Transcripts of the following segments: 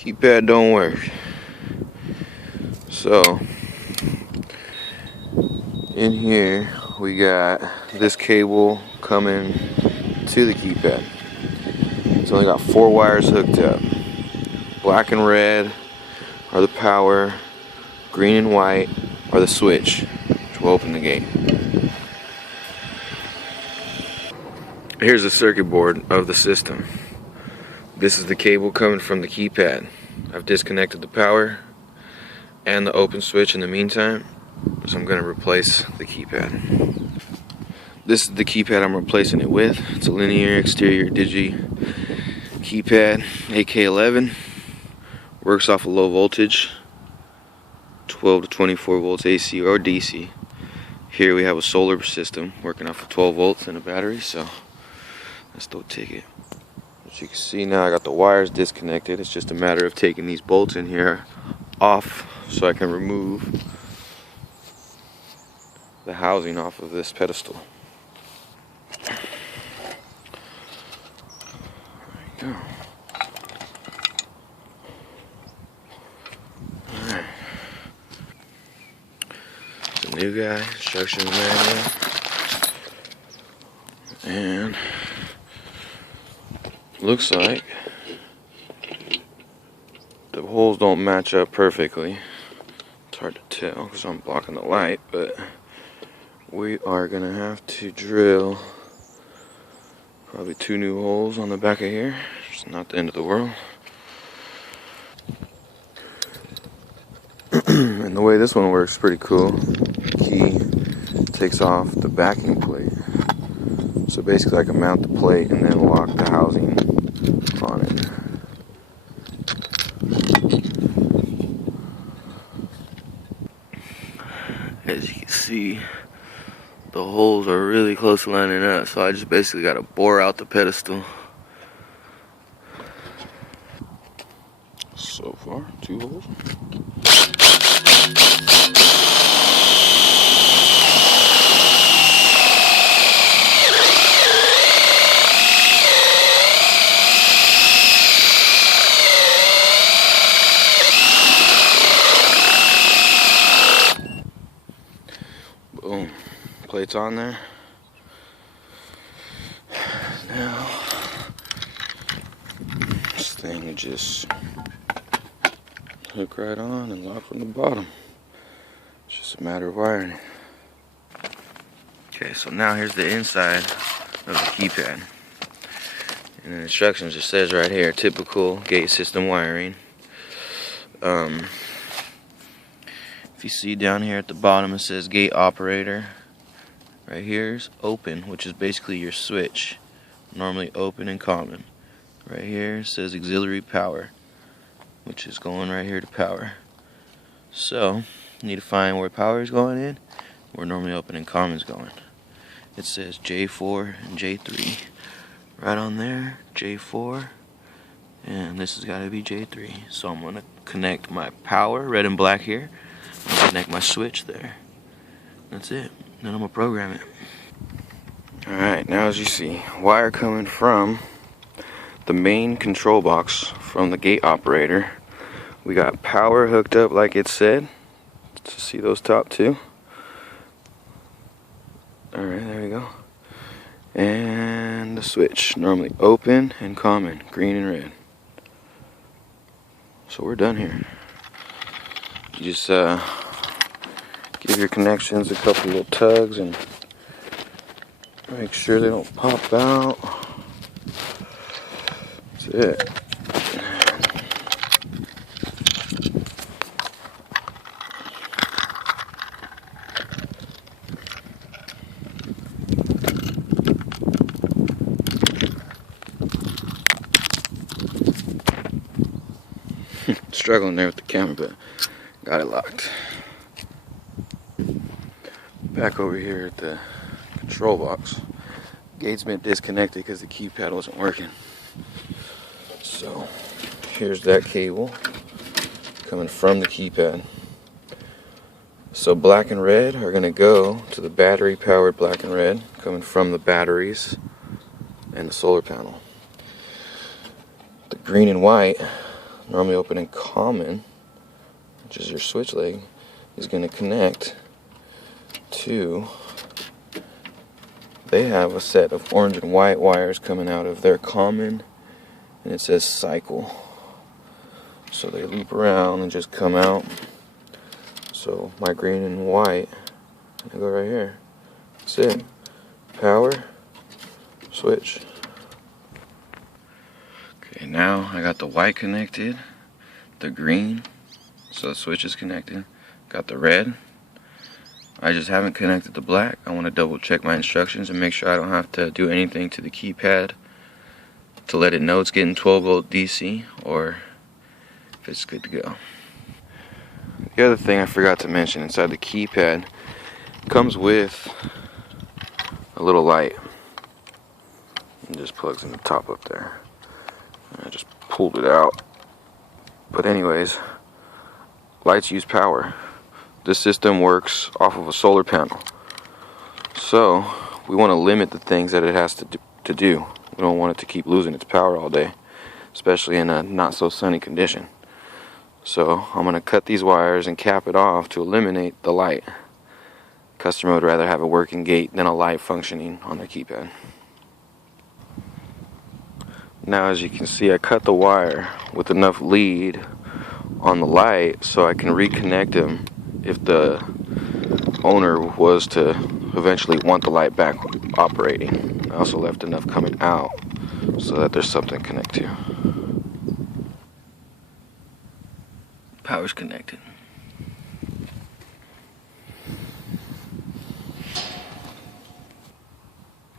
keypad don't work. So in here we got this cable coming to the keypad. It's only got 4 wires hooked up. Black and red are the power, green and white are the switch, which will open the gate. Here's the circuit board of the system. This is the cable coming from the keypad. I've disconnected the power and the open switch in the meantime, so I'm going to replace the keypad. This is the keypad I'm replacing it with. It's a linear exterior digi keypad, AK11. Works off of low voltage, 12 to 24 volts AC or DC. Here we have a solar system working off of 12 volts and a battery, so let's go take it. As you can see now, I got the wires disconnected. It's just a matter of taking these bolts in here off so I can remove the housing off of this pedestal. There you go. Alright. The new guy, instruction manual. And looks like the holes don't match up perfectly. It's hard to tell because I'm blocking the light, but we are gonna have to drill probably 2 new holes on the back of here. It's not the end of the world. And the way this one works is pretty cool. The key takes off the backing plate. So basically I can mount the plate and then lock the housing on it. As you can see, the holes are really close to lining up, so I just basically got to bore out the pedestal. So far, 2 holes. Boom. Plates on there. Now, this thing will just hook right on and lock from the bottom. It's just a matter of wiring. Okay, so now here's the inside of the keypad. And the instructions just says right here, typical gate system wiring. If you see down here at the bottom, it says gate operator. Right here is open, which is basically your switch. Normally open and common. Right here it says auxiliary power, which is going right here to power. So, you need to find where power is going in, where normally open and common is going. It says J4 and J3. Right on there, J4. And this has got to be J3. So I'm going to connect my power, red and black here. Connect my switch there. That's it. Then I'm gonna program it. Alright, now as you see, wire coming from the main control box from the gate operator. We got power hooked up like it said. To see those top 2. Alright, there we go. And the switch, normally open and common, green and red. So we're done here. You just give your connections a couple little tugs and make sure they don't pop out. That's it. Struggling there with the camera, but got it locked. Back over here at the control box. Gate's been disconnected because the keypad wasn't working. So here's that cable coming from the keypad. So black and red are going to go to the battery powered black and red coming from the batteries and the solar panel. The green and white, normally open in common, which is your switch leg, is going to connect to, they have a set of orange and white wires coming out of their common, and it says cycle. So they loop around and just come out. So my green and white, I go right here. That's it. Power, switch. Okay, now I got the white connected, the green, so the switch is connected. Got the red. I just haven't connected the black. I want to double check my instructions and make sure I don't have to do anything to the keypad to let it know it's getting 12 volt DC or if it's good to go. The other thing I forgot to mention, inside the keypad comes with a little light. It just plugs in the top up there. I just pulled it out. But anyways, lights use power. This system works off of a solar panel. So we want to limit the things that it has to do. We don't want it to keep losing its power all day, especially in a not so sunny condition. So I'm going to cut these wires and cap it off to eliminate the light. Customer would rather have a working gate than a light functioning on their keypad. Now as you can see, I cut the wire with enough lead on the light so I can reconnect them if the owner was to eventually want the light back operating. I also left enough coming out so that there's something to connect to. Power's connected.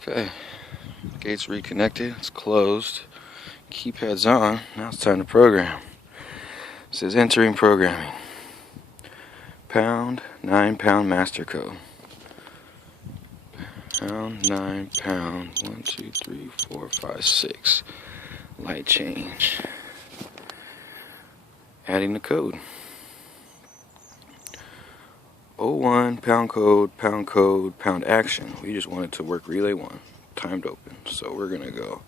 Okay, gate's reconnected, it's closed, keypad's on, now it's time to program. It says entering programming. Pound, 9 pound master code. Pound, 9 pound, 1, 2, 3, 4, 5, 6. Light change. Adding the code. 01, pound code, pound action. We just want it to work relay 1, timed open. So we're going to go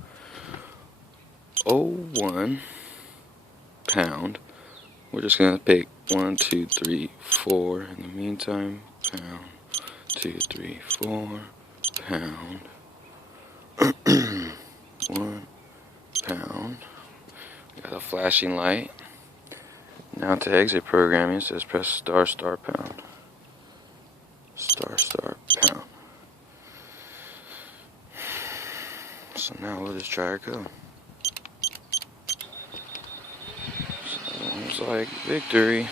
01, pound. We're just going to pick 1, 2, 3, 4. In the meantime, pound, 2, 3, 4, pound, 1, pound. We got a flashing light. Now to exit programming, it says press star, star, pound. Star, star, pound. So now we'll just try our code. Sounds like victory.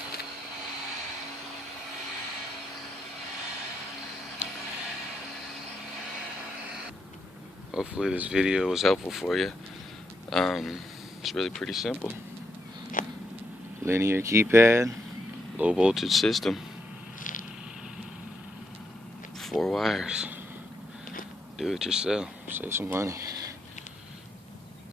Hopefully this video was helpful for you. It's really pretty simple. Linear keypad, low voltage system, 4 wires. Do it yourself, save some money.